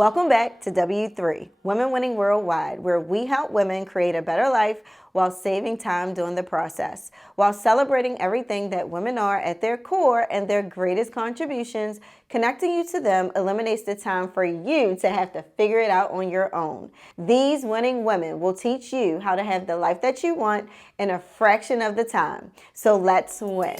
Welcome back to W3, Women Winning Worldwide, where we help women create a better life while saving time during the process. While celebrating everything that women are at their core and their greatest contributions, connecting you to them eliminates the time for you to have to figure it out on your own. These winning women will teach you how to have the life that you want in a fraction of the time. So let's win.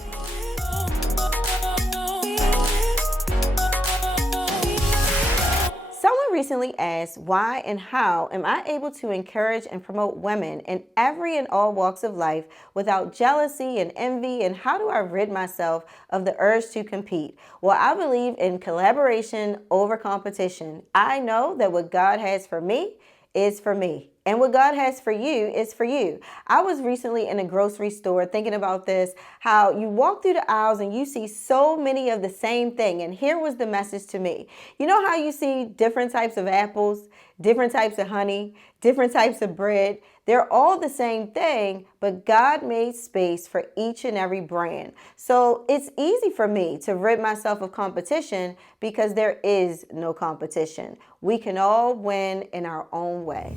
Someone recently asked, why and how am I able to encourage and promote women in every and all walks of life without jealousy and envy, and how do I rid myself of the urge to compete? Well, I believe in collaboration over competition. I know that what God has for me is for me. And what God has for you is for you. I was recently in a grocery store thinking about this, how you walk through the aisles and you see so many of the same thing. And here was the message to me. You know how you see different types of apples, different types of honey, different types of bread? They're all the same thing, but God made space for each and every brand. So it's easy for me to rid myself of competition because there is no competition. We can all win in our own way.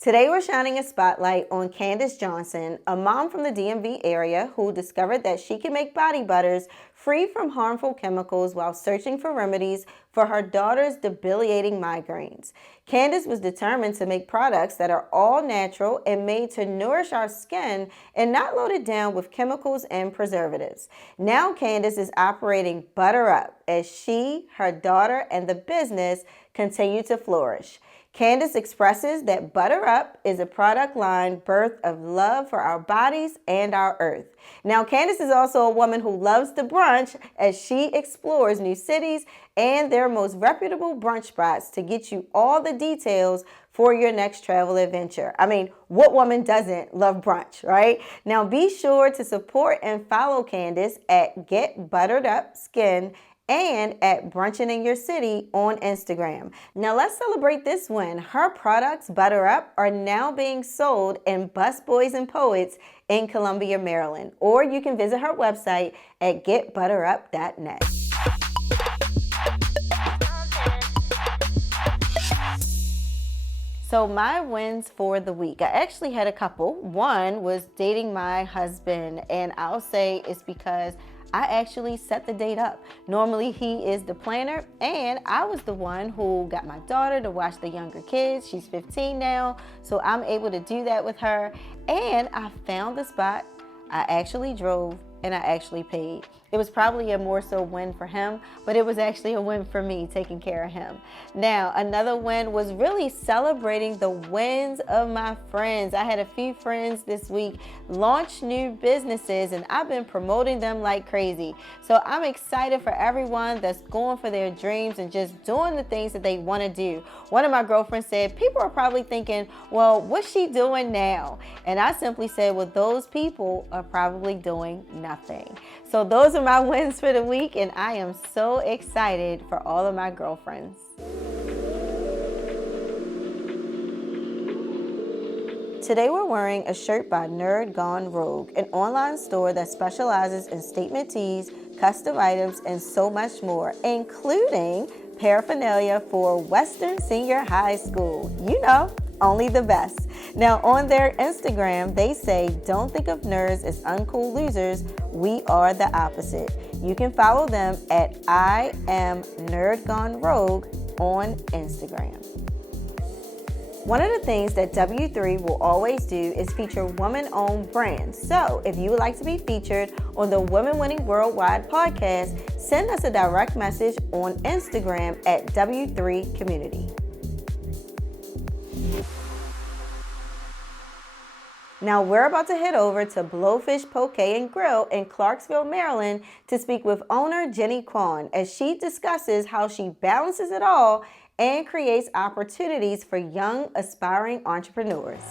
Today we're shining a spotlight on Candace Johnson, a mom from the DMV area who discovered that she can make body butters free from harmful chemicals while searching for remedies for her daughter's debilitating migraines. Candace was determined to make products that are all natural and made to nourish our skin and not loaded down with chemicals and preservatives. Now Candace is operating Butter Up as she, her daughter, and the business continue to flourish. Candace expresses that Butter Up is a product line birth of love for our bodies and our earth. Now, Candace is also a woman who loves to brunch as she explores new cities and their most reputable brunch spots to get you all the details for your next travel adventure. I mean, what woman doesn't love brunch, right? Now, be sure to support and follow Candace at Get Buttered Up Skin and at Brunchin' in Your City on Instagram. Now let's celebrate this win. Her products, Butter Up, are now being sold in Bus Boys and Poets in Columbia, Maryland. Or you can visit her website at getbutterup.net. So my wins for the week, I actually had a couple. One was dating my husband, and I'll say it's because I actually set the date up. Normally he is the planner, and I was the one who got my daughter to watch the younger kids. She's 15 now, so I'm able to do that with her. And I found the spot, I actually drove, and I actually paid. It was probably a more so win for him, but it was actually a win for me taking care of him. Now, another win was really celebrating the wins of my friends. I had a few friends this week launch new businesses, and I've been promoting them like crazy. So I'm excited for everyone that's going for their dreams and just doing the things that they want to do. One of my girlfriends said, people are probably thinking, well, what's she doing now? And I simply said, well, those people are probably doing nothing. So those are my wins for the week, and I am so excited for all of my girlfriends. Today we're wearing a shirt by Nerd Gone Rogue, an online store that specializes in statement tees, custom items, and so much more, including paraphernalia for Western Senior High School. You know, only the best. Now on their Instagram, they say, don't think of nerds as uncool losers. We are the opposite. You can follow them at I am Nerd Gone Rogue on Instagram. One of the things that W3 will always do is feature women-owned brands. So if you would like to be featured on the Women Winning Worldwide podcast, send us a direct message on Instagram at W3 Community. Now we're about to head over to Blowfish Pokemon Grill in Clarksville, Maryland to speak with owner Jennie Kwon as she discusses how she balances it all and creates opportunities for young aspiring entrepreneurs.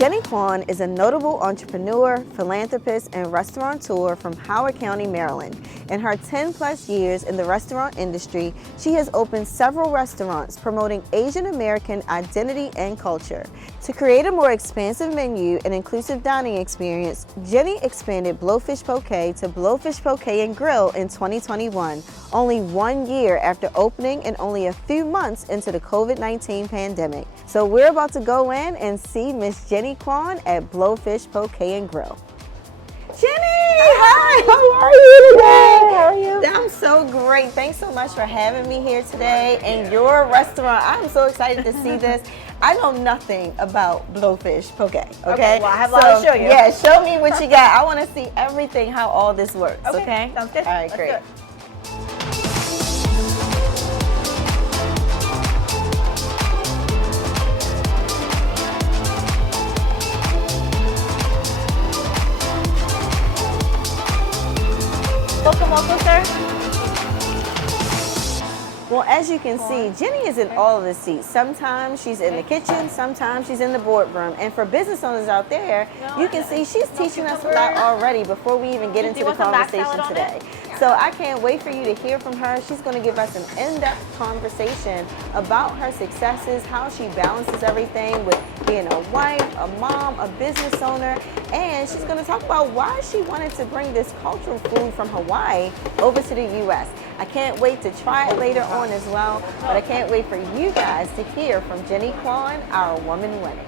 Jennie Kwon is a notable entrepreneur, philanthropist, and restaurateur from Howard County, Maryland. In her 10-plus years in the restaurant industry, she has opened several restaurants promoting Asian American identity and culture. To create a more expansive menu and inclusive dining experience, Jennie expanded Blowfish Poke to Blowfish Poke and Grill in 2021, only 1 year after opening and only a few months into the COVID-19 pandemic. So we're about to go in and see Miss Jennie Kwon at Blowfish Poke and Grill. Jennie! Hi! How are you today? How are you? I'm so great. Thanks so much for having me here today in your restaurant. I'm so excited to see this. I know nothing about Blowfish Poke, okay? Well, I have a lot to show you. Yeah, show me what you got. I want to see everything, how all this works, okay? Sounds good. All right, great. Welcome, sir. Well, as you can see, Jennie is in all of the seats. Sometimes she's in the kitchen, sometimes she's in the boardroom. And for business owners out there, you can see she's teaching us a lot already before we even get into the conversation today. So I can't wait for you to hear from her. She's going to give us an in-depth conversation about her successes, how she balances everything with being a wife, a mom, a business owner, and she's going to talk about why she wanted to bring this cultural food from Hawaii over to the U.S. I can't wait to try it later on as well, but I can't wait for you guys to hear from Jennie Kwon, our woman winning.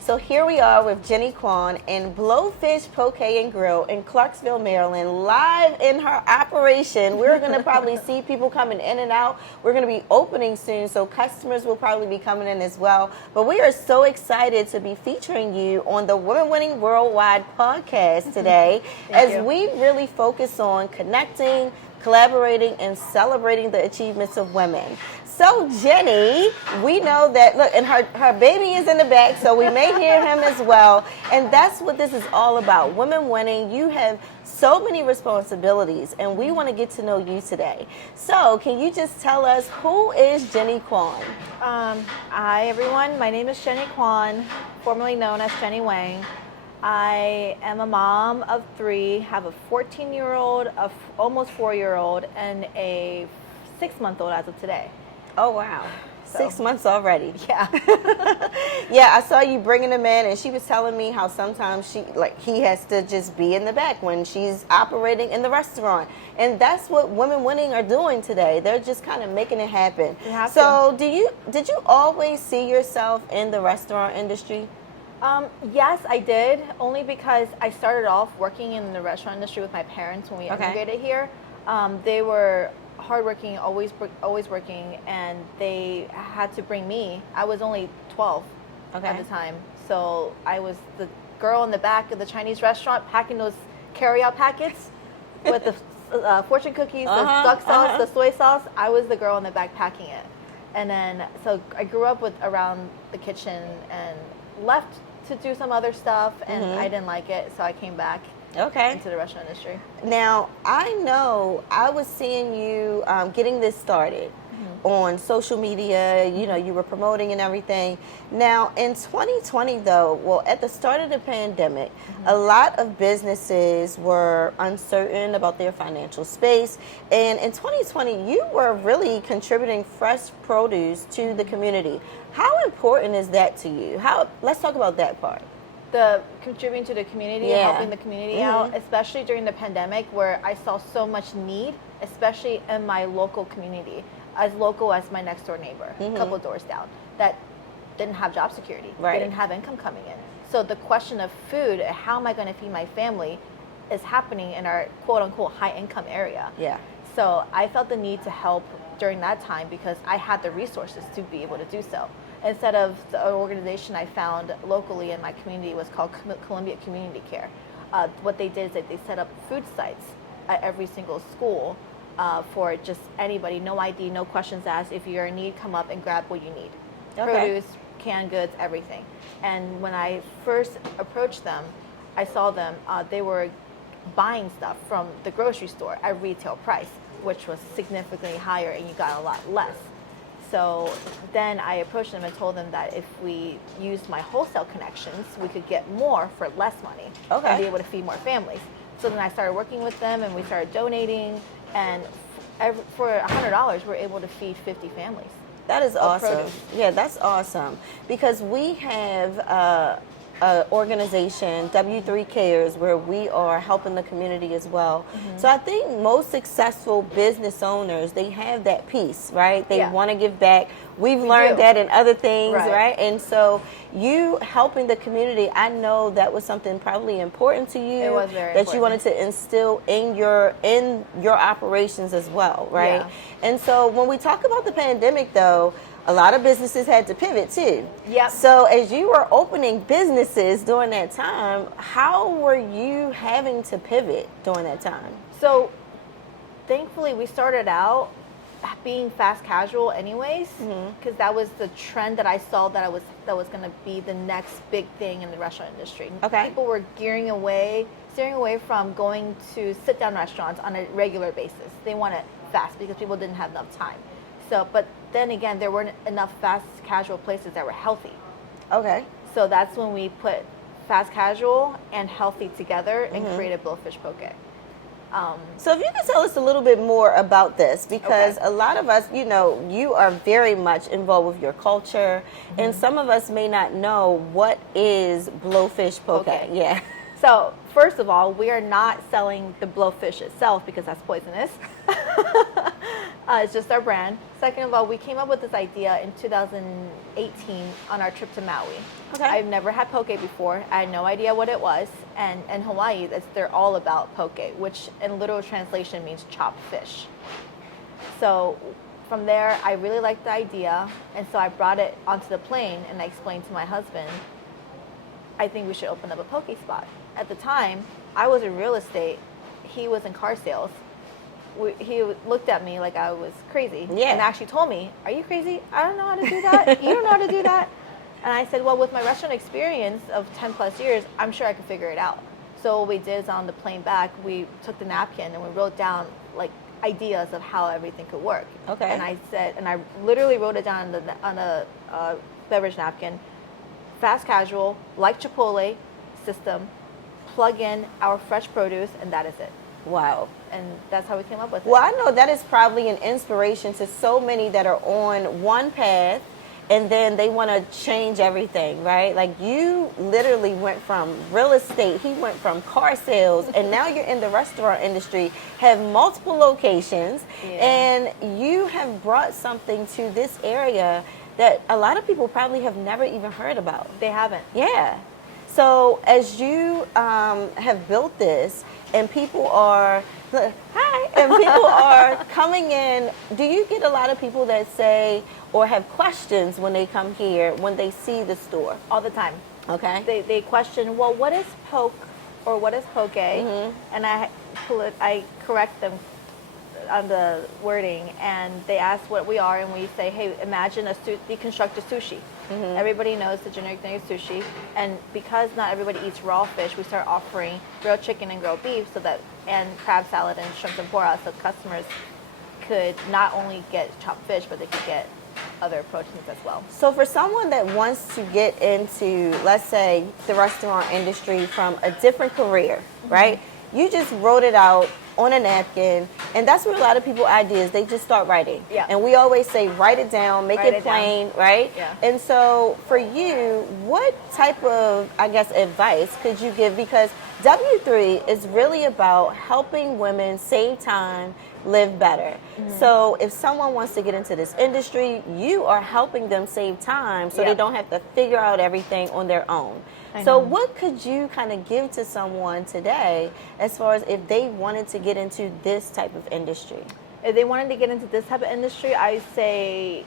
So here we are with Jennie Kwon in Blowfish Poke and Grill in Clarksville, Maryland, live in her operation. We're going to probably see people coming in and out. We're going to be opening soon, so customers will probably be coming in as well. But we are so excited to be featuring you on the Women Winning Worldwide podcast today as we really focus on connecting, collaborating, and celebrating the achievements of women. So Jennie, we know that, look, and her baby is in the back, so we may hear him as well. And that's what this is all about. Women winning, you have so many responsibilities, and we want to get to know you today. So can you just tell us, who is Jennie Kwon? Hi, everyone. My name is Jennie Kwon, formerly known as Jennie Wang. I am a mom of 3, have a 14-year-old, a almost 4-year-old, and a 6-month-old as of today. Oh, wow. So. 6 months already. Yeah. Yeah, I saw you bringing him in, and she was telling me how sometimes he has to just be in the back when she's operating in the restaurant. And that's what Women Winning are doing today. They're just kind of making it happen. So did you always see yourself in the restaurant industry? Yes, I did, only because I started off working in the restaurant industry with my parents when we immigrated here. They were hardworking, always working, and they had to bring me. I was only 12 at the time, so I was the girl in the back of the Chinese restaurant packing those carry-out packets with the fortune cookies, the duck sauce, the soy sauce. I was the girl in the back packing it. And then, so I grew up around the kitchen and left to do some other stuff, and I didn't like it, so I came back into the restaurant industry. Now, I know I was seeing you getting this started on social media. You know, you were promoting and everything. Now, in 2020, though, well, at the start of the pandemic, a lot of businesses were uncertain about their financial space. And in 2020, you were really contributing fresh produce to the community. How important is that to you? Let's talk about that part. The contributing to the community and helping the community out, especially during the pandemic where I saw so much need, especially in my local community, as local as my next door neighbor, a couple of doors down, that didn't have job security, didn't have income coming in. So the question of food, how am I going to feed my family, is happening in our quote unquote high income area. Yeah. So I felt the need to help during that time because I had the resources to be able to do so. Instead of the organization I found locally in my community was called Columbia Community Care. What they did is that they set up food sites at every single school for just anybody, no ID, no questions asked. If you're in need, come up and grab what you need. Produce, canned goods, everything. And when I first approached them, I saw them, they were buying stuff from the grocery store at retail price, which was significantly higher and you got a lot less. So then I approached them and told them that if we used my wholesale connections, we could get more for less money and be able to feed more families. So then I started working with them, and we started donating, and for $100, we're able to feed 50 families. That is awesome. Produce. Yeah, that's awesome. Because we have an organization, W3 Cares, where we are helping the community as well. So I think most successful business owners, they have that piece, right? They want to give back. We've learned that in other things, right? And so you helping the community, I know that was something probably important to you. It was very that important. You wanted to instill in your operations as well, right? Yeah. And so when we talk about the pandemic, though, a lot of businesses had to pivot too. Yep. So as you were opening businesses during that time, how were you having to pivot during that time? So thankfully we started out being fast casual anyways, because that was the trend that I saw that was going to be the next big thing in the restaurant industry. Okay. People were steering away from going to sit down restaurants on a regular basis. They want it fast because people didn't have enough time. So, but then again, there weren't enough fast casual places that were healthy. Okay. So that's when we put fast casual and healthy together and created Blowfish Poke. So if you could tell us a little bit more about this, because a lot of us, you know, you are very much involved with your culture, and some of us may not know what is Blowfish Poke. Yeah. So first of all, we are not selling the blowfish itself because that's poisonous. It's just our brand. Second of all, we came up with this idea in 2018 on our trip to Maui. Okay. I've never had poke before. I had no idea what it was. And in Hawaii, they're all about poke, which in literal translation means chopped fish. So from there, I really liked the idea. And so I brought it onto the plane and I explained to my husband, I think we should open up a poke spot. At the time, I was in real estate. He was in car sales. He looked at me like I was crazy. Yeah. And actually told me, are you crazy? I don't know how to do that. You don't know how to do that? And I said, well, with my restaurant experience of 10 plus years, I'm sure I could figure it out. So what we did is on the plane back, we took the napkin and we wrote down like ideas of how everything could work. Okay. And I literally wrote it down on a beverage napkin, fast casual, like Chipotle system, plug in our fresh produce, and that is it. Wow. And that's how we came up with it. Well, I know that is probably an inspiration to so many that are on one path and then they want to change everything, right? Like you literally went from real estate, he went from car sales, and now you're in the restaurant industry, have multiple locations, and you have brought something to this area that a lot of people probably have never even heard about. They haven't. Yeah. So as you have built this, and people are coming in, do you get a lot of people that say or have questions when they come here when they see the store? All the time. Okay. They question, well, what is poke or what is poke? And I correct them on the wording, and they ask what we are, and we say, hey, imagine deconstruct a sushi. Everybody knows the generic name is sushi, and because not everybody eats raw fish, we start offering grilled chicken and grilled beef, and crab salad and shrimp tempura, so customers could not only get chopped fish, but they could get other proteins as well. So for someone that wants to get into, let's say, the restaurant industry from a different career, right? You just wrote it out on a napkin, and that's what a lot of people ideas, they just start writing. Yeah. And we always say write it down, make it plain, right? Yeah. And so for you, what type of, I guess, advice could you give? Because W3 is really about helping women save time, live better. So if someone wants to get into this industry, you are helping them save time so they don't have to figure out everything on their own. So what could you kind of give to someone today as far as if they wanted to get into this type of industry? If they wanted to get into this type of industry, I say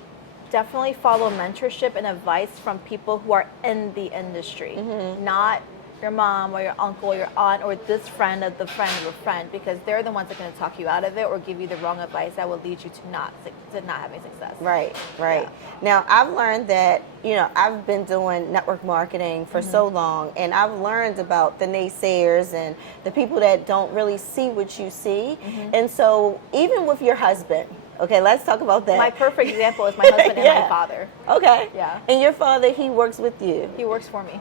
definitely follow mentorship and advice from people who are in the industry, not your mom or your uncle or your aunt or this friend of the friend of a friend, because they're the ones that are going to talk you out of it or give you the wrong advice that will lead you to not having success. Right. Now, I've learned that, you know, I've been doing network marketing for so long, and I've learned about the naysayers and the people that don't really see what you see. And so even with your husband, okay, let's talk about that. My perfect example is my husband and my father. Okay. Yeah. And your father, he works with you. He works for me.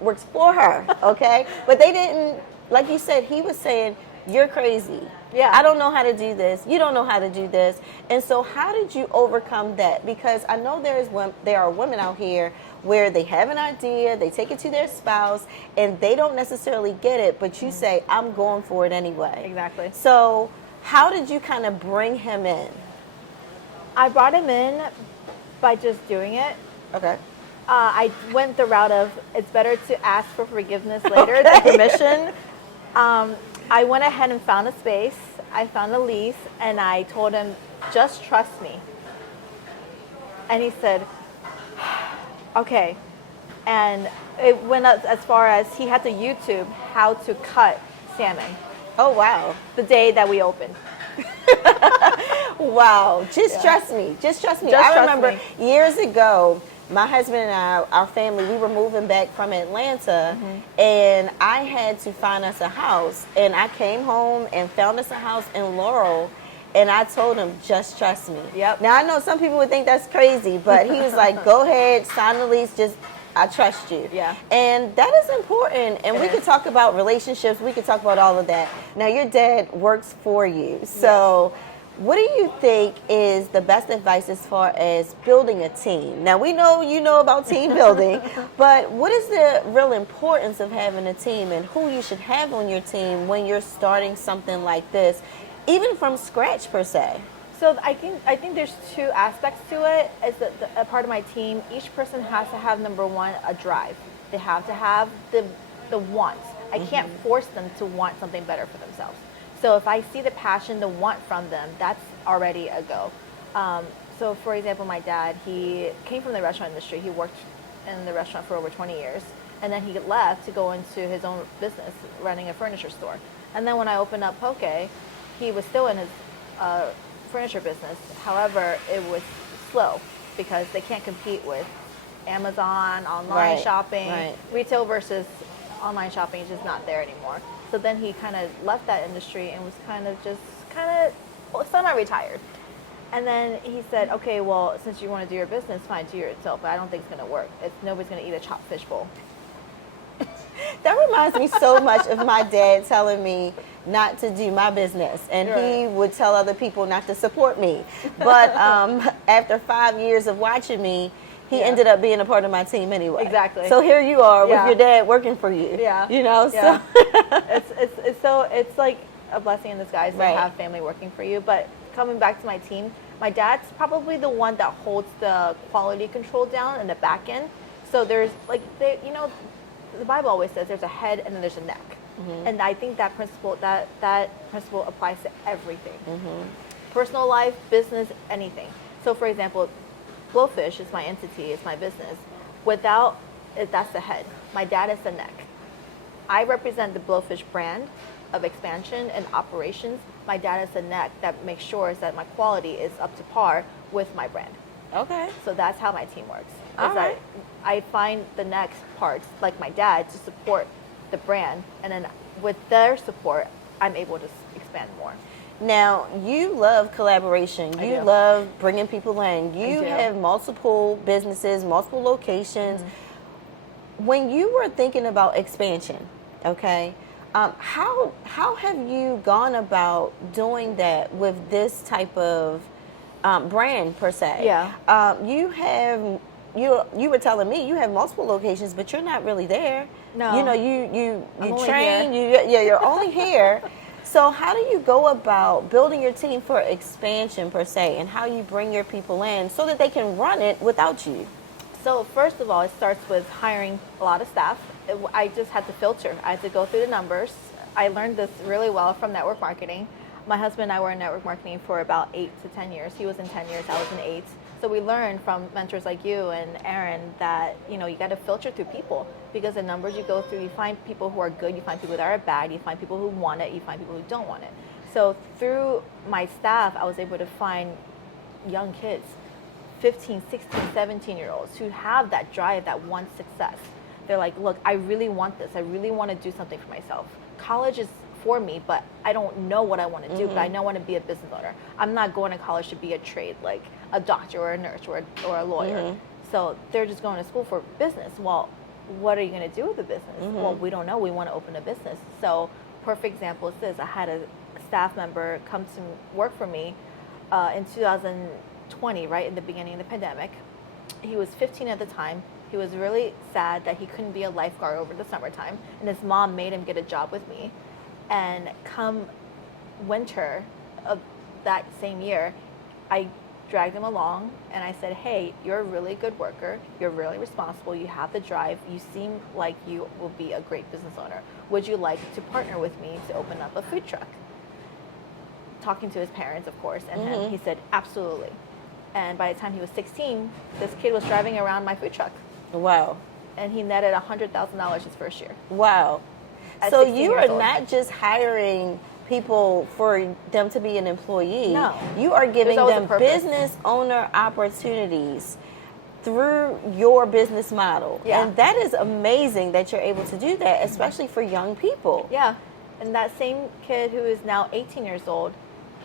Works for her, okay? But they didn't like you said, he was saying, you're crazy. Yeah. I don't know how to do this. You don't know how to do this. And so how did you overcome that? Because I know there are women out here where they have an idea, they take it to their spouse, and they don't necessarily get it, but you say, I'm going for it anyway. Exactly. So how did you kind of bring him in? I brought him in by just doing it. Okay. I went the route of it's better to ask for forgiveness later than permission. I went ahead and found a space. I found a lease, and I told him, just trust me. And he said, okay. And it went up as far as he had to YouTube how to cut salmon. Oh, wow. The day that we opened. Wow. Just trust me. Just trust me. I remember years ago, my husband and I, our family, we were moving back from Atlanta, and I had to find us a house. And I came home and found us a house in Laurel, and I told him, just trust me. Yep. Now, I know some people would think that's crazy, but he was like, go ahead, sign the lease, just, I trust you. Yeah. And that is important. And we could talk about relationships. We could talk about all of that. Now, your dad works for you. So what do you think is the best advice as far as building a team? Now, we know you know about team building, but what is the real importance of having a team and who you should have on your team when you're starting something like this, even from scratch per se? So I think there's two aspects to it. As a part of my team, each person has to have, number one, a drive. They have to have the wants. I can't force them to want something better for themselves. So if I see the passion, the want from them, that's already a go. So for example, my dad, he came from the restaurant industry. He worked in the restaurant for over 20 years. And then he left to go into his own business, running a furniture store. And then when I opened up Poke, he was still in his furniture business. However, it was slow because they can't compete with Amazon, online shopping. Retail versus online shopping is just not there anymore. So then he kind of left that industry and was kind of semi-retired. And then he said, okay, well, since you want to do your business, fine, do it yourself. But I don't think it's going to work. Nobody's going to eat a chopped fish bowl. That reminds me so much of my dad telling me not to do my business, and he would tell other people not to support me. But after 5 years of watching me, he ended up being a part of my team anyway. Exactly. So here you are with your dad working for you. Yeah. You know, so it's like a blessing in disguise to have family working for you. But coming back to my team, my dad's probably the one that holds the quality control down in the back end. So there's the Bible always says there's a head and then there's a neck. And I think that principle applies to everything. Personal life, business, anything. So for example, Blowfish is my entity, it's my business. Without it, that's the head. My dad is the neck. I represent the Blowfish brand of expansion and operations. My dad is the neck that makes sure that my quality is up to par with my brand. Okay. So that's how my team works. All right. I find the next parts, like my dad, to support the brand, and then with their support, I'm able to expand more. Now, you love collaboration. You love bringing people in. You have multiple businesses, multiple locations. When you were thinking about expansion, okay, how have you gone about doing that with this type of brand per se? Yeah. You were telling me you have multiple locations, but you're not really there. No. You know, you train. Here. You're only here. So how do you go about building your team for expansion per se, and how you bring your people in so that they can run it without you? So first of all, it starts with hiring a lot of staff. I just had to filter. I had to go through the numbers. I learned this really well from network marketing. My husband and I were in network marketing for about 8 to 10 years. He was in 10 years, I was in 8. So we learned from mentors like you and Aaron that, you got to filter through people, because the numbers you go through, you find people who are good, you find people that are bad, you find people who want it, you find people who don't want it. So through my staff, I was able to find young kids, 15, 16, 17-year-olds who have that drive, that want success. They're like, look, I really want this. I really want to do something for myself. College is for me, but I don't know what I want to do, but I know I want to be a business owner. I'm not going to college to be a trade, like a doctor or a nurse or a lawyer. So they're just going to school for business. Well, what are you going to do with the business? Well, we don't know. We want to open a business. So perfect example is this. I had a staff member come to work for me in 2020, right in the beginning of the pandemic. He was 15 at the time. He was really sad that he couldn't be a lifeguard over the summertime, and his mom made him get a job with me. And come winter of that same year, I dragged him along and I said, hey, you're a really good worker. You're really responsible. You have the drive. You seem like you will be a great business owner. Would you like to partner with me to open up a food truck? Talking to his parents, of course, and him, he said, absolutely. And by the time he was 16, this kid was driving around my food truck. Wow. And he netted $100,000 his first year. Wow. So you are not just hiring people for them to be an employee. No. You are giving them business owner opportunities through your business model. Yeah. And that is amazing that you're able to do that, especially for young people. Yeah. And that same kid who is now 18 years old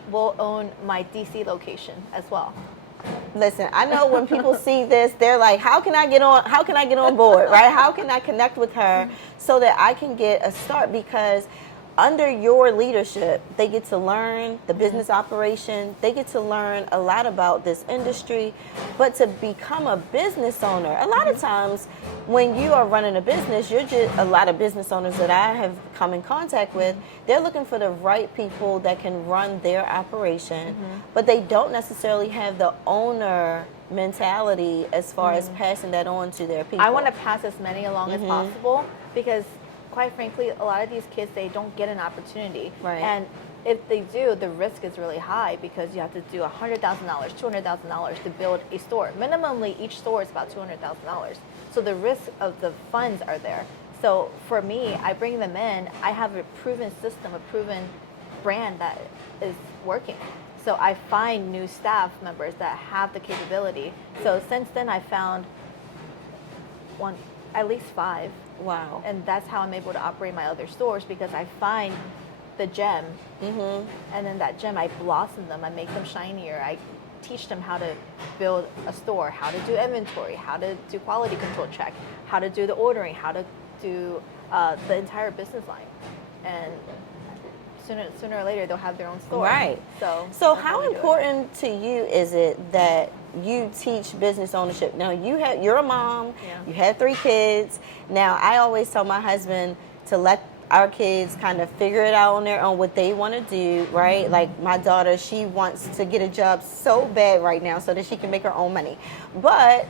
will own my DC location as well. Listen, I know when people see this, they're like, how can I get on board, right? How can I connect with her so that I can get a start? Because under your leadership, they get to learn the business operation. They get to learn a lot about this industry. But to become a business owner, a lot of times when you are running a business, a lot of business owners that I have come in contact with, they're looking for the right people that can run their operation, but they don't necessarily have the owner mentality as far as passing that on to their people. I want to pass as many along as possible because, quite frankly, a lot of these kids, they don't get an opportunity. Right. And if they do, the risk is really high because you have to do $100,000, $200,000 to build a store. Minimally, each store is about $200,000. So the risk of the funds are there. So for me, I bring them in. I have a proven system, a proven brand that is working. So I find new staff members that have the capability. So since then, I found at least 5. Wow. And that's how I'm able to operate my other stores because I find the gem, and then that gem, I blossom them, I make them shinier, I teach them how to build a store, how to do inventory, how to do quality control check, how to do the ordering, how to do the entire business line. And sooner or later, they'll have their own store. Right. So how important to you is it that you teach business ownership? Now, you're a mom. Yeah. You have 3 kids. Now, I always tell my husband to let our kids kind of figure it out on their own, what they want to do, right? Like my daughter, she wants to get a job so bad right now so that she can make her own money. But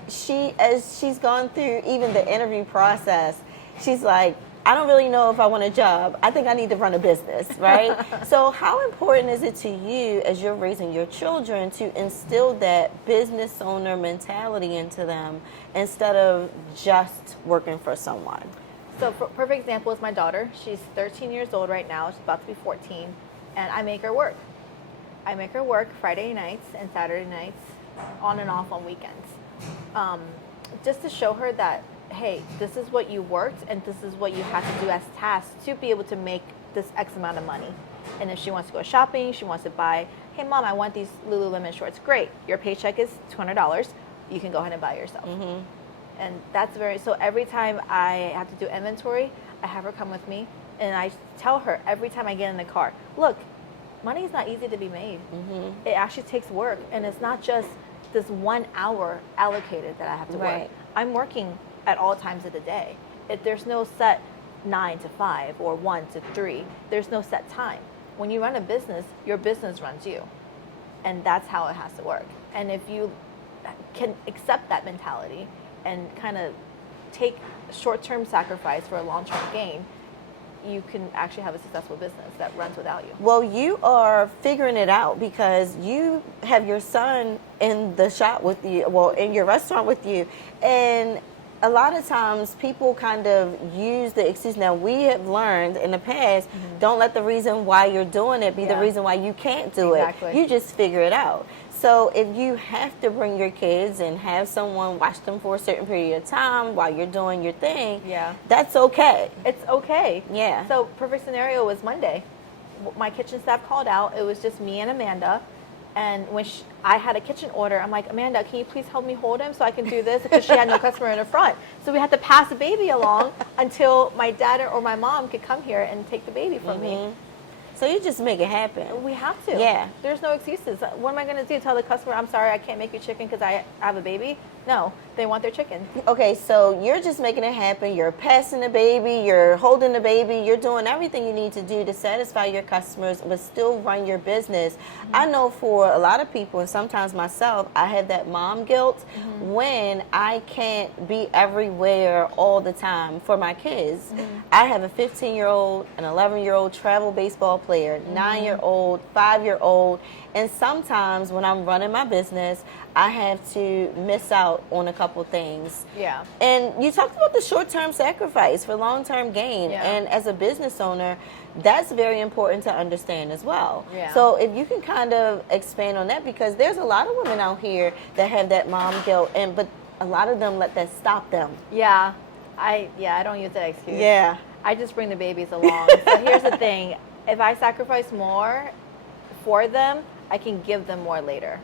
as she's gone through even the interview process, she's like, I don't really know if I want a job. I think I need to run a business, right? So how important is it to you as you're raising your children to instill that business owner mentality into them instead of just working for someone? So perfect example is my daughter. She's 13 years old right now. She's about to be 14. And I make her work. I make her work Friday nights and Saturday nights, on and off on weekends. Just to show her that, hey, this is what you worked and this is what you have to do as tasks to be able to make this X amount of money. And if she wants to go shopping, she wants to buy, hey, Mom, I want these Lululemon shorts. Great. Your paycheck is $200. You can go ahead and buy it yourself. And that's so every time I have to do inventory, I have her come with me and I tell her every time I get in the car, look, money is not easy to be made. It actually takes work. And it's not just this 1 hour allocated that I have to work. I'm working at all times of the day. There's no set 9 to 5 or 1 to 3. There's no set time. When you run a business, your business runs you. And that's how it has to work. And if you can accept that mentality and kind of take short-term sacrifice for a long-term gain, you can actually have a successful business that runs without you. Well, you are figuring it out because you have your son in the shop with you, in your restaurant with you. And a lot of times people kind of use the excuse. Now, we have learned in the past, don't let the reason why you're doing it be the reason why you can't do it. You just figure it out. So if you have to bring your kids and have someone watch them for a certain period of time while you're doing your thing, that's okay. It's okay. Yeah. So perfect scenario was Monday. My kitchen staff called out. It was just me and Amanda. And when I had a kitchen order, I'm like, Amanda, can you please help me hold him so I can do this? Because she had no customer in the front. So we had to pass the baby along until my dad or my mom could come here and take the baby from me. So you just make it happen. We have to. Yeah. There's no excuses. What am I going to do? Tell the customer, I'm sorry, I can't make you chicken because I have a baby? No, they want their chicken. Okay, so you're just making it happen. You're passing the baby. You're holding the baby. You're doing everything you need to do to satisfy your customers, but still run your business. I know for a lot of people, and sometimes myself, I have that mom guilt when I can't be everywhere all the time for my kids. I have a 15-year-old, an 11-year-old travel baseball player, 9-year-old, 5-year-old, and sometimes when I'm running my business, I have to miss out on a couple things. Yeah. And you talked about the short-term sacrifice for long-term gain. Yeah. And as a business owner, that's very important to understand as well. Yeah. So if you can kind of expand on that, because there's a lot of women out here that have that mom guilt, but a lot of them let that stop them. Yeah. I don't use that excuse. Yeah. I just bring the babies along. So here's the thing. If I sacrifice more for them, I can give them more later.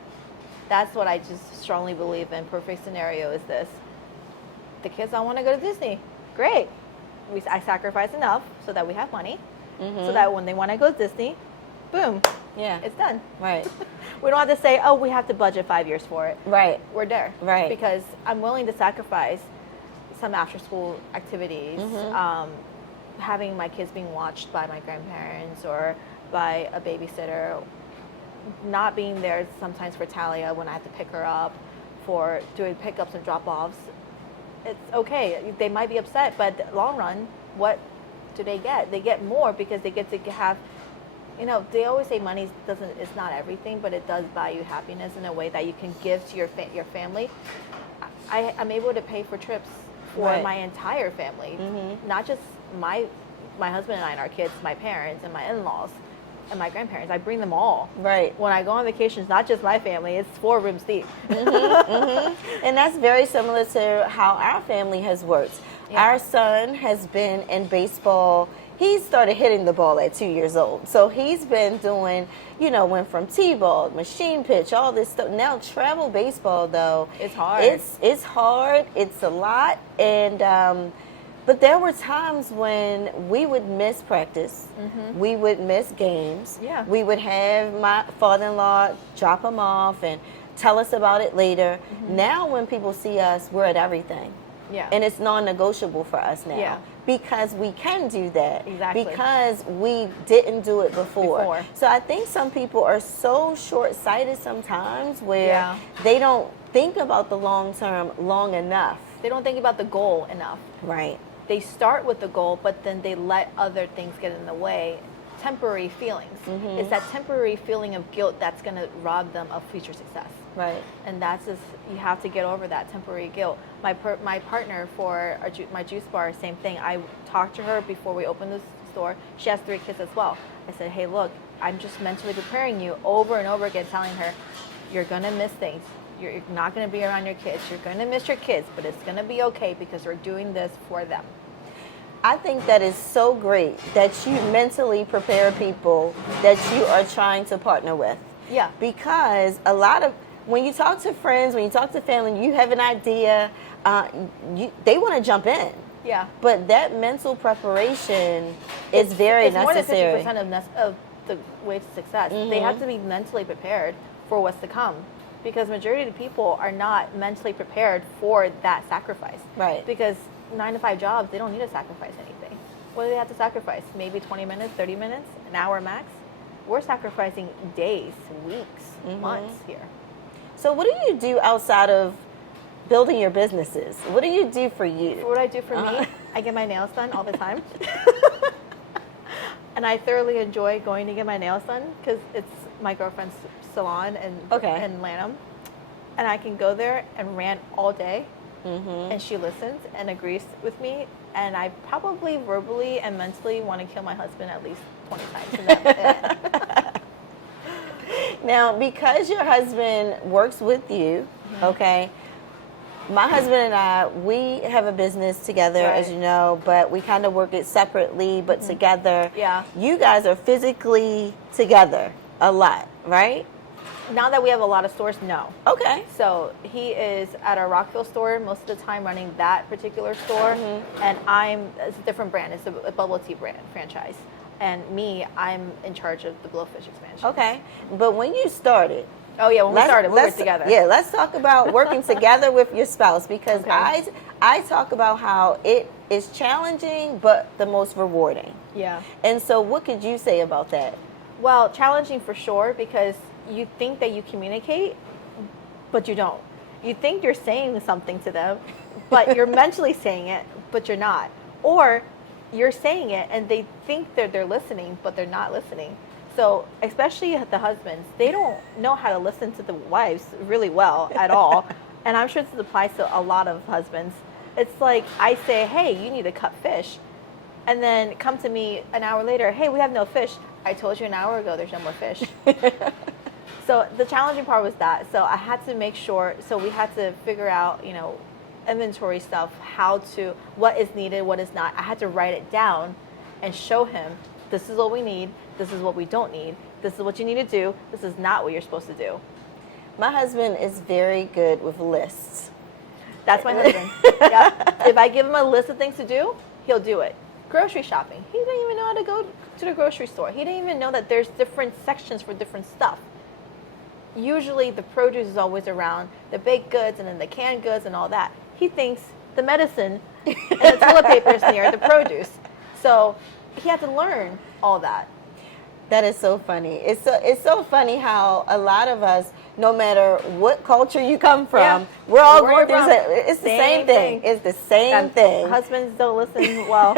That's what I just strongly believe in. Perfect scenario is this. The kids don't want to go to Disney. Great. I sacrifice enough so that we have money. So that when they want to go to Disney, boom. Yeah. It's done. Right. We don't have to say, oh, we have to budget 5 years for it. Right. We're there. Right. Because I'm willing to sacrifice some after school activities, having my kids being watched by my grandparents or by a babysitter, not being there sometimes for Talia when I have to pick her up, for doing pickups and drop-offs. It's okay. They might be upset, but in the long run, what do they get? They get more because they get to have, they always say money is not everything, but it does buy you happiness in a way that you can give to your family. I'm able to pay for trips for my entire family, not just my husband and I and our kids, my parents and my in-laws and my grandparents. I bring them all. Right. When I go on vacations, not just my family, it's 4 rooms deep. And that's very similar to how our family has worked. Yeah. Our son has been in baseball. He started hitting the ball at 2 years old. So he's been doing, went from T-ball, machine pitch, all this stuff. Now travel baseball, though. It's hard. It's hard. It's a lot. And but there were times when we would miss practice. We would miss games. Yeah. We would have my father-in-law drop him off and tell us about it later. Now when people see us, we're at everything. Yeah. And it's non-negotiable for us now. Yeah. Because we can do that. Exactly. Because we didn't do it before. So I think some people are so short-sighted sometimes where they don't think about the long term long enough. They don't think about the goal enough. Right. They start with the goal, but then they let other things get in the way. Temporary feelings. It's that temporary feeling of guilt that's going to rob them of future success. Right. And that's just, you have to get over that temporary guilt. My partner for my juice bar, same thing. I talked to her before we opened the store. She has 3 kids as well. I said, hey, look, I'm just mentally preparing you over and over again, telling her, you're going to miss things. You're not going to be around your kids. You're going to miss your kids, but it's going to be okay because we're doing this for them. I think that is so great that you mentally prepare people that you are trying to partner with. Yeah. Because a lot of, when you talk to friends, when you talk to family, you have an idea, they want to jump in. Yeah. But that mental preparation is very necessary. It's more than 50% of the way to success. They have to be mentally prepared for what's to come. Because majority of the people are not mentally prepared for that sacrifice. Right. Because 9-to-5 jobs, they don't need to sacrifice anything. What do they have to sacrifice? Maybe 20 minutes, 30 minutes, an hour max? We're sacrificing days, weeks, months here. So what do you do outside of building your businesses? What do you do for you? What I do for me, I get my nails done all the time. And I thoroughly enjoy going to get my nails done because it's my girlfriend's salon in Lanham. And I can go there and rant all day. And she listens and agrees with me. And I probably verbally and mentally want to kill my husband at least 20 times in that. Now, because your husband works with you, okay, my husband and I, we have a business together, as you know, but we kind of work it separately, but together. Yeah. You guys are physically together a lot, right? Now that we have a lot of stores, no. Okay. So he is at our Rockville store most of the time running that particular store. And it's a different brand. It's a bubble tea brand franchise. And I'm in charge of the Blowfish expansion. Okay. But when you started. Oh, yeah. When we started, we were together. Yeah, let's talk about working together with your spouse, because Okay. I talk about how it is challenging, but the most rewarding. Yeah. And so what could you say about that? Well, challenging for sure, because you think that you communicate, but you don't. You think you're saying something to them, but you're mentally saying it, but you're not. Or you're saying it and they think that they're listening, but they're not listening. So especially the husbands, they don't know how to listen to the wives really well at all. And I'm sure this applies to a lot of husbands. It's like I say, hey, you need to cut fish. And then come to me an hour later, hey, we have no fish. I told you an hour ago there's no more fish. So the challenging part was that. So I had to make sure, so we had to figure out, inventory stuff, what is needed, what is not. I had to write it down and show him, this is what we need, this is what we don't need, this is what you need to do, this is not what you're supposed to do. My husband is very good with lists. That's my husband. Yeah. If I give him a list of things to do, he'll do it. Grocery shopping. He didn't even know how to go to the grocery store. He didn't even know that there's different sections for different stuff. Usually the produce is always around, the baked goods and then the canned goods and all that. He thinks the medicine and the toilet paper is near the produce. So he had to learn all that. That is so funny. It's so funny how a lot of us, no matter what culture you come from, we're all going through it's the same thing. It's the same thing. Husbands don't listen well.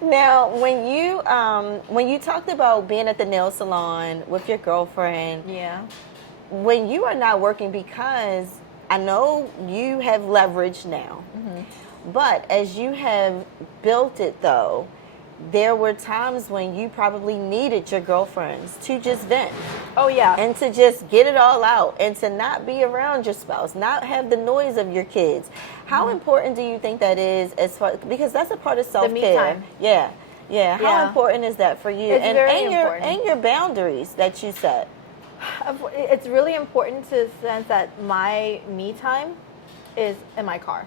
Now, when you talked about being at the nail salon with your girlfriend, when you are not working, because I know you have leverage now, but as you have built it though, there were times when you probably needed your girlfriends to just vent. Oh, yeah. And to just get it all out and to not be around your spouse, not have the noise of your kids. How important do you think that is, because that's a part of self-care? The me time. Yeah. How important is that for you? It's very important. And your boundaries that you set. It's really important to the sense that my me time is in my car.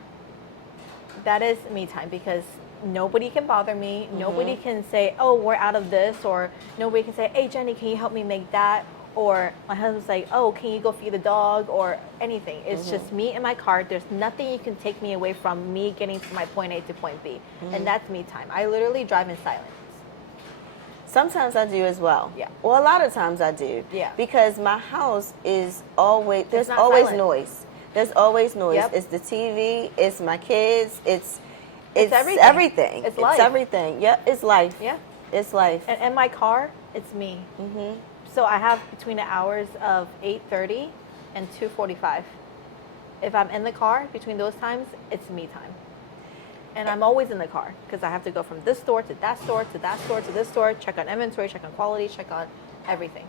That is me time, because nobody can bother me. Nobody can say, oh, we're out of this, or nobody can say, hey, Jenny, can you help me make that? Or my husband's like, oh, can you go feed the dog, or anything. It's just me in my car. There's nothing you can take me away from me getting from my point A to point B. And that's me time. I literally drive in silence. Sometimes I do as well. Yeah. Well, a lot of times I do. Yeah. Because my house is always, there's always silent. Noise. There's always noise. Yep. It's the TV, it's my kids, it's everything. It's life. It's everything. Yep, it's life. Yeah. It's life. And in my car, it's me. So I have between the hours of 8:30 and 2:45. If I'm in the car between those times, it's me time. And I'm always in the car because I have to go from this store to that store to that store to this store, check on inventory, check on quality, check on everything.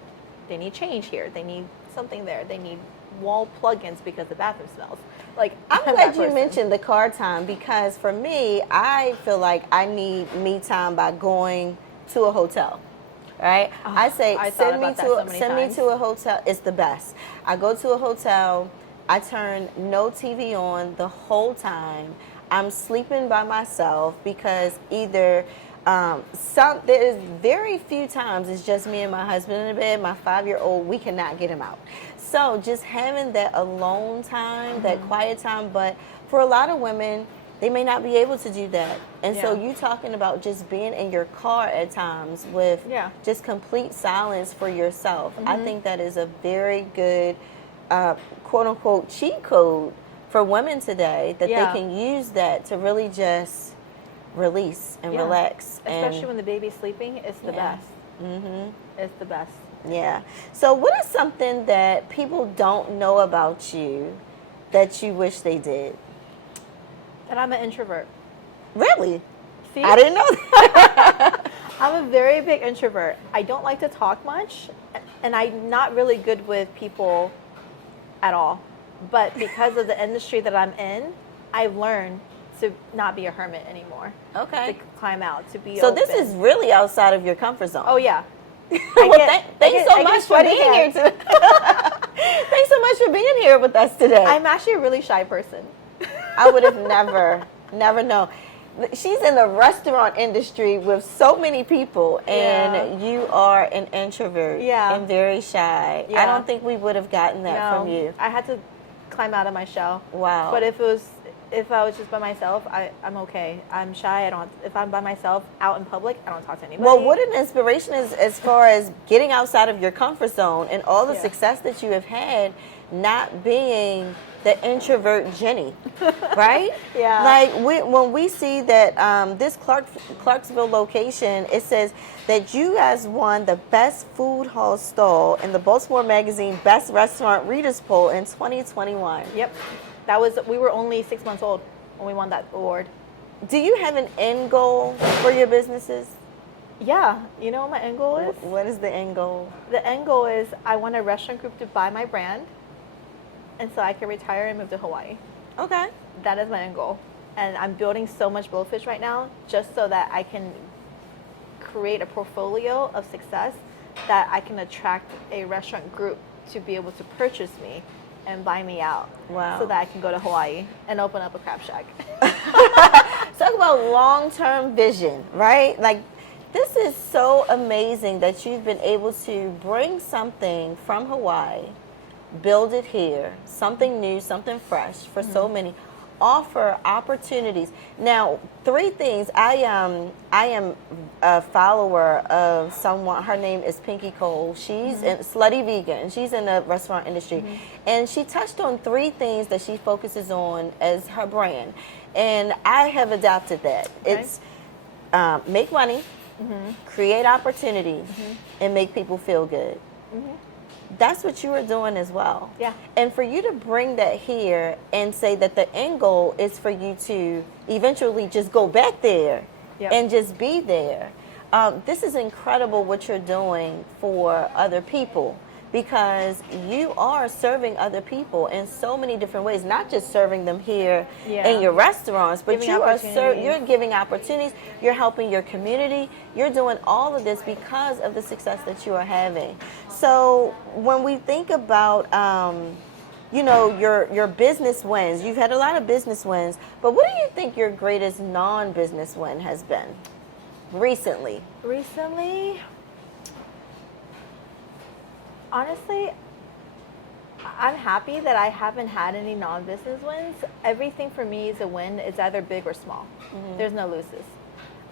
They need change here. They need something there. They need wall plugins because the bathroom smells. Like, I'm glad you mentioned the car time, because for me, I feel like I need me time by going to a hotel. Right? I say send me to a hotel. It's the best. I go to a hotel. I turn no TV on the whole time. I'm sleeping by myself, because either there's very few times it's just me and my husband in the bed. My 5-year-old, we cannot get him out. So just having that alone time, that quiet time. But for a lot of women, they may not be able to do that. And so you talking about just being in your car at times with just complete silence for yourself. I think that is a very good quote unquote cheat code for women today, that they can use that to really just release and relax. Especially when the baby's sleeping, it's the best. It's the best. Yeah. So what is something that people don't know about you that you wish they did? That I'm an introvert. Really? See? I didn't know that. I'm a very big introvert. I don't like to talk much, and I'm not really good with people at all. But because of the industry that I'm in, I've learned to not be a hermit anymore. Okay. To climb out, to be So open. this is really outside of your comfort zone. Oh, yeah. Thanks so much for being here today. Thanks so much for being here with us today. I'm actually a really shy person. I would have never known. She's in the restaurant industry with so many people, and you are an introvert and very shy. I don't think we would have gotten that from you. I had to climb out of my shell. Wow. But if I was just by myself, I'm okay. I'm shy. If I'm by myself out in public, I don't talk to anybody. Well, what an inspiration is as far as getting outside of your comfort zone and all the success that you have had, not being the introvert Jennie, right? Yeah. Like when we see that this Clarksville location, it says that you guys won the best food hall stall in the Baltimore Magazine Best Restaurant Readers Poll in 2021. Yep. We were only 6 months old when we won that award. Do you have an end goal for your businesses? Yeah. You know what my end goal is? What is the end goal? The end goal is I want a restaurant group to buy my brand, and so I can retire and move to Hawaii. Okay. That is my end goal. And I'm building so much Blowfish right now just so that I can create a portfolio of success that I can attract a restaurant group to be able to purchase me and buy me out. Wow. So that I can go to Hawaii and open up a crab shack. Talk about long-term vision, right? Like, this is so amazing that you've been able to bring something from Hawaii, build it here, something new, something fresh for so many, offer opportunities. Now, 3 things. I am a follower of someone. Her name is Pinky Cole. She's in Slutty Vegan. She's in the restaurant industry, and she touched on 3 things that she focuses on as her brand, and I have adopted that. Okay. It's make money, create opportunity, and make people feel good. That's what you are doing as well. Yeah. And for you to bring that here and say that the end goal is for you to eventually just go back there and just be there. This is incredible what you're doing for other people, because you are serving other people in so many different ways, not just serving them here in your restaurants, but you're giving opportunities, you're helping your community, you're doing all of this because of the success that you are having. So when we think about your business wins, you've had a lot of business wins, but what do you think your greatest non-business win has been recently? Honestly, I'm happy that I haven't had any non-business wins. Everything for me is a win. It's either big or small. There's no loses.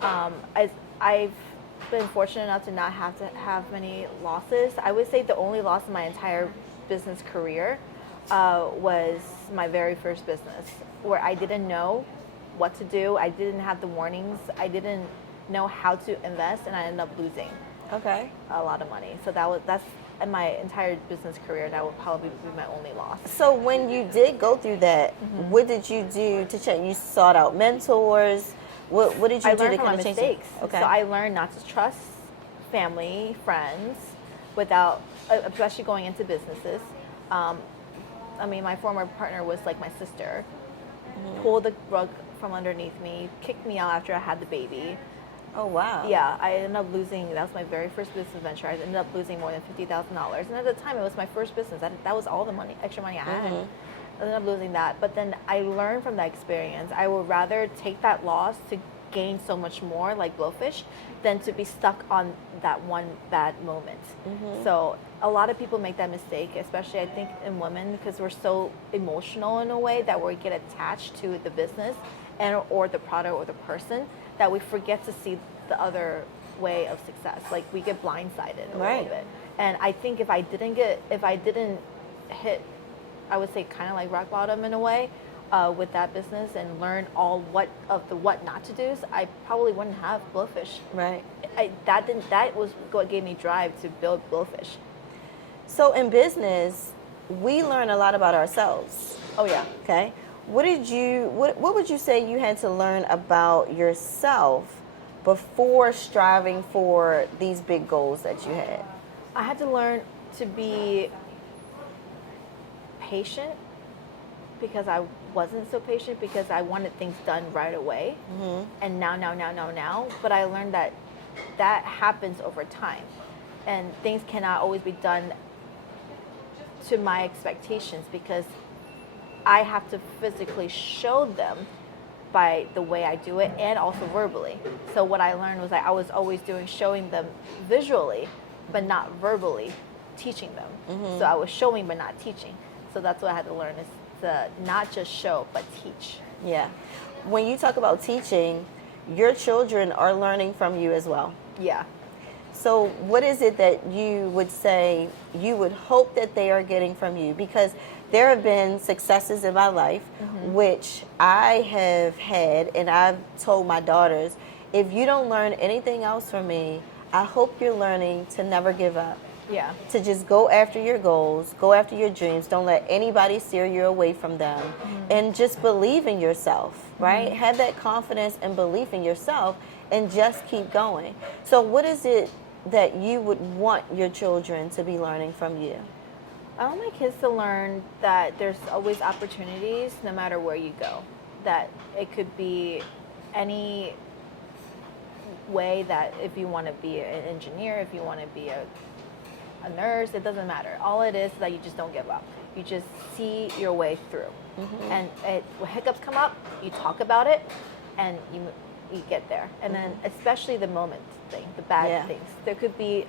I've been fortunate enough to not have to have many losses. I would say the only loss in my entire business career was my very first business, where I didn't know what to do. I didn't have the warnings. I didn't know how to invest, and I ended up losing a lot of money. So that's in my entire business career, that would probably be my only loss. So when you did go through that, what did you do to change? You sought out mentors. What did you do to kind of change it? Okay. So I learned not to trust family, friends, without, especially going into businesses. My former partner was like my sister. Pulled the rug from underneath me, kicked me out after I had the baby. Oh, wow. Yeah, I ended up losing, that was my very first business venture. I ended up losing more than $50,000. And at the time, it was my first business. That was all the extra money I had. I ended up losing that. But then I learned from that experience. I would rather take that loss to gain so much more, like Blowfish, than to be stuck on that one bad moment. So a lot of people make that mistake, especially I think in women, because we're so emotional in a way that we get attached to the business or the product or the person, that we forget to see the other way of success. Like, we get blindsided a little bit. And I think if I didn't hit, I would say kind of like rock bottom in a way, with that business and learn what not to do, I probably wouldn't have Blowfish. Right. That was what gave me drive to build Blowfish. So in business, we learn a lot about ourselves. Oh yeah. Okay. What would you say you had to learn about yourself before striving for these big goals that you had? I had to learn to be patient, because I wasn't so patient, because I wanted things done right away. And now. But I learned that happens over time. and things cannot always be done to my expectations because I have to physically show them by the way I do it and also verbally. So what I learned was that I was always showing them visually, but not verbally teaching them. So I was showing but not teaching. So that's what I had to learn, is to not just show but teach. Yeah. When you talk about teaching, your children are learning from you as well. Yeah. So what is it that you would say you would hope that they are getting from you? Because there have been successes in my life, which I have had, and I've told my daughters, if you don't learn anything else from me, I hope you're learning to never give up. Yeah. To just go after your goals, go after your dreams. Don't let anybody steer you away from them. And just believe in yourself, right? Have that confidence and belief in yourself and just keep going. So what is it that you would want your children to be learning from you? I want my kids to learn that there's always opportunities no matter where you go. That it could be any way, that if you want to be an engineer, if you want to be a nurse, it doesn't matter. All it is that you just don't give up. You just see your way through. And when hiccups come up, you talk about it and you get there. And then especially the moment thing, the bad things. There could be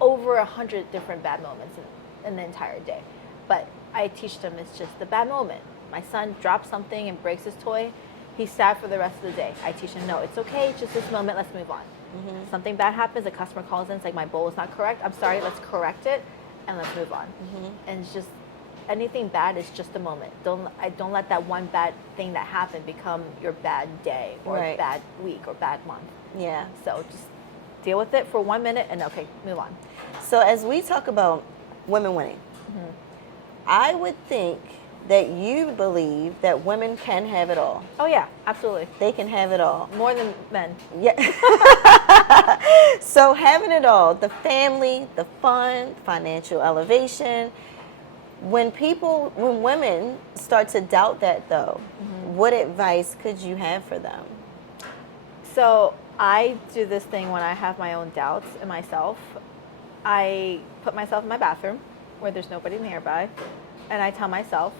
over 100 different bad moments in the entire day. But I teach them it's just the bad moment. My son drops something and breaks his toy. He's sad for the rest of the day. I teach him, no, it's okay, just this moment, let's move on. Something bad happens, a customer calls in, it's like, my bowl is not correct. I'm sorry, let's correct it and let's move on. And it's just, anything bad is just a moment. Don't let that one bad thing that happened become your bad day or bad week or bad month. Yeah. So just deal with it for 1 minute and okay, move on. So as we talk about women winning, I would think that you believe that women can have it all. Oh yeah, absolutely. They can have it all. More than men. Yeah. So having it all, the family, the fun, financial elevation. When women start to doubt that though, what advice could you have for them? So I do this thing when I have my own doubts in myself. I put myself in my bathroom where there's nobody nearby, and I tell myself,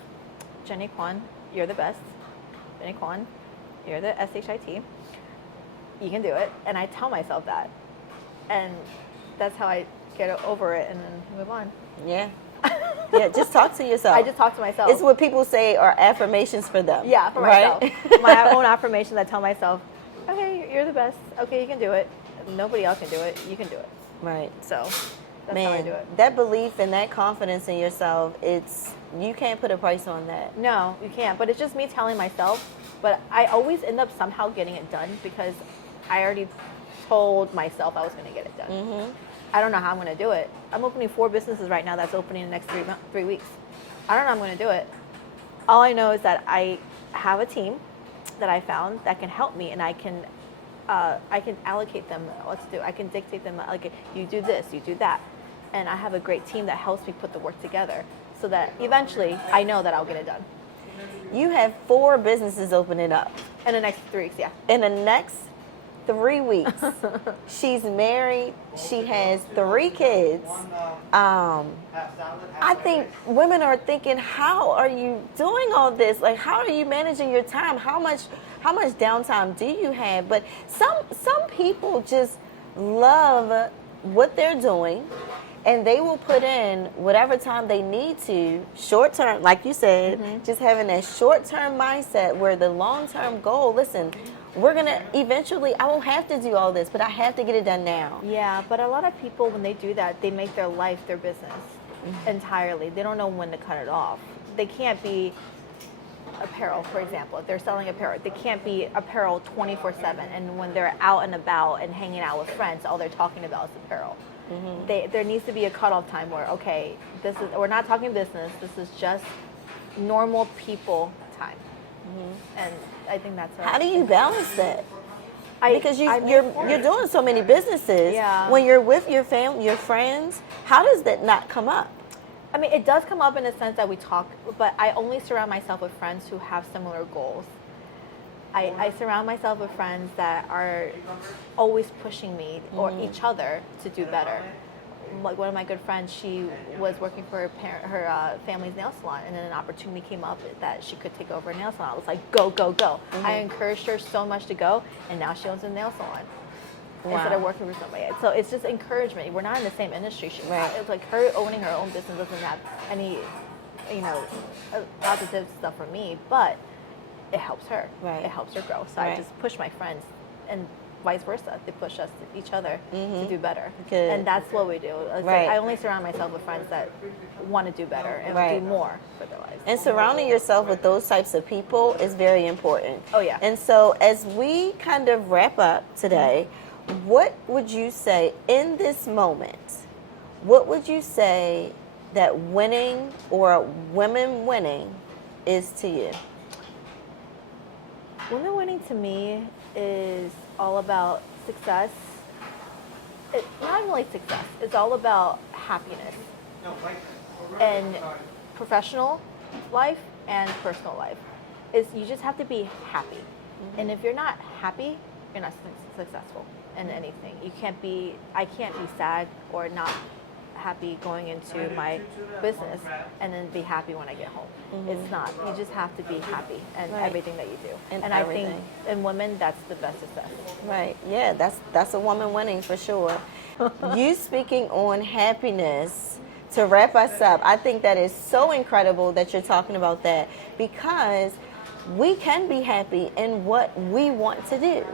Jennie Kwon, you're the best. Jennie Kwon, you're the SHIT. You can do it. And I tell myself that. And that's how I get over it and then move on. Yeah. Yeah, just talk to yourself. I just talk to myself. It's what people say are affirmations for them. Yeah, for myself. My own affirmations, I tell myself, okay, you're the best. Okay, you can do it. Nobody else can do it. You can do it. Right. So that's how I do it. That belief and that confidence in yourself, you can't put a price on that. No, you can't. But it's just me telling myself. But I always end up somehow getting it done because I already told myself I was going to get it done. I don't know how I'm going to do it. I'm opening 4 businesses right now that's opening in the next 3 weeks. I don't know how I'm going to do it. All I know is that I have a team that I found that can help me, and I can allocate them what to do. I can dictate them, like, you do this, you do that. And I have a great team that helps me put the work together so that eventually I know that I'll get it done. You have 4 businesses opening up. In the next 3 weeks, yeah. In the next 3 weeks. She's married. She has 3 kids. I think women are thinking, how are you doing all this? Like, how are you managing your time? How much downtime do you have? But some people just love what they're doing, and they will put in whatever time they need to, short term, like you said, just having that short-term mindset where the long-term goal, listen, we're going to eventually, I won't have to do all this, but I have to get it done now. Yeah, but a lot of people, when they do that, they make their life their business entirely. They don't know when to cut it off. They can't be apparel, for example. If they're selling apparel, they can't be apparel 24/7. And when they're out and about and hanging out with friends, all they're talking about is apparel. There needs to be a cutoff time where, okay, we're not talking business. This is just normal people time. And I think that's how do you balance that? Because you're doing so many businesses. Yeah. When you're with your family, your friends, how does that not come up? I mean, it does come up in the sense that we talk, but I only surround myself with friends who have similar goals. I surround myself with friends that are always pushing me or each other to do better. like one of my good friends, she was working for her family's nail salon, and then an opportunity came up that she could take over a nail salon. I was like, go, go, go. I encouraged her so much to go, and now she owns a nail salon. Instead of working for somebody. So it's just encouragement. We're not in the same industry. It's like her owning her own business doesn't have any, positive stuff for me, but it helps her. Right. It helps her grow. So I just push my friends, and vice versa. They push us to each other to do better. Good. And that's what we do. Like I only surround myself with friends that want to do better and do more for their lives. And surrounding yourself with those types of people is very important. Oh, yeah. And so as we kind of wrap up today, what would you say in this moment, what would you say that winning or women winning is to you? Women winning to me is all about success. It's not really success. It's all about happiness and professional life and personal life. You just have to be happy. And if you're not happy, you're not successful in anything. I can't be sad or not happy going into my business and then be happy when I get home. It's not. You just have to be happy in everything that you do. And I think in women, that's the best success. Right. Yeah, that's a woman winning for sure. You speaking on happiness, to wrap us up, I think that is so incredible that you're talking about that, because we can be happy in what we want to do,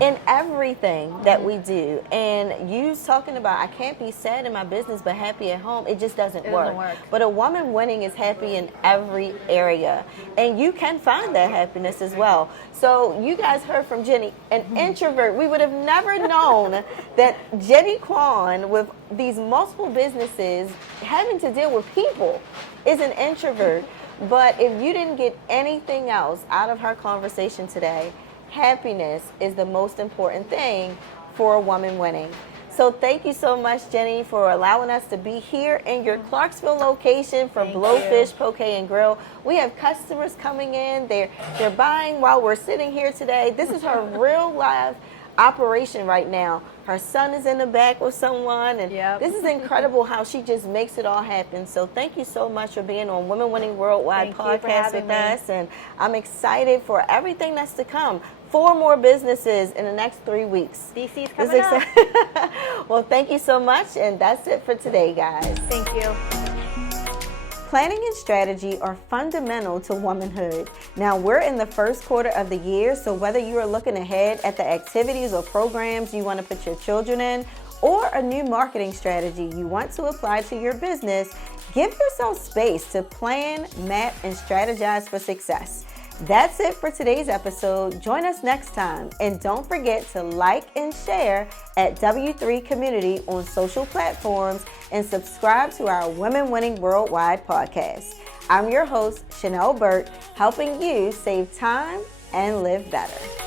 in everything that we do. And you talking about, I can't be sad in my business but happy at home, it just doesn't work. But a woman winning is happy in every area, and you can find that happiness as well. So you guys heard from Jennie, an introvert. We would have never known that Jennie Kwon, with these multiple businesses, having to deal with people, is an introvert. But if you didn't get anything else out of her conversation today, happiness is the most important thing for a woman winning. So thank you so much, Jennie, for allowing us to be here in your Clarksville location for Blowfish Poke and Grill. We have customers coming in. They're buying while we're sitting here today. This is her real live operation right now. Her son is in the back with someone, and this is incredible how she just makes it all happen. So thank you so much for being on Women Winning Worldwide podcast with us, and I'm excited for everything that's to come. 4 more businesses in the next 3 weeks. DC's coming up. Well, thank you so much, and that's it for today, guys. Thank you. Planning and strategy are fundamental to womanhood. Now, we're in the first quarter of the year, so whether you are looking ahead at the activities or programs you want to put your children in, or a new marketing strategy you want to apply to your business, give yourself space to plan, map, and strategize for success. That's it for today's episode. Join us next time. And don't forget to like and share at W3 Community on social platforms and subscribe to our Women Winning Worldwide podcast. I'm your host, Chanelle Burt, helping you save time and live better.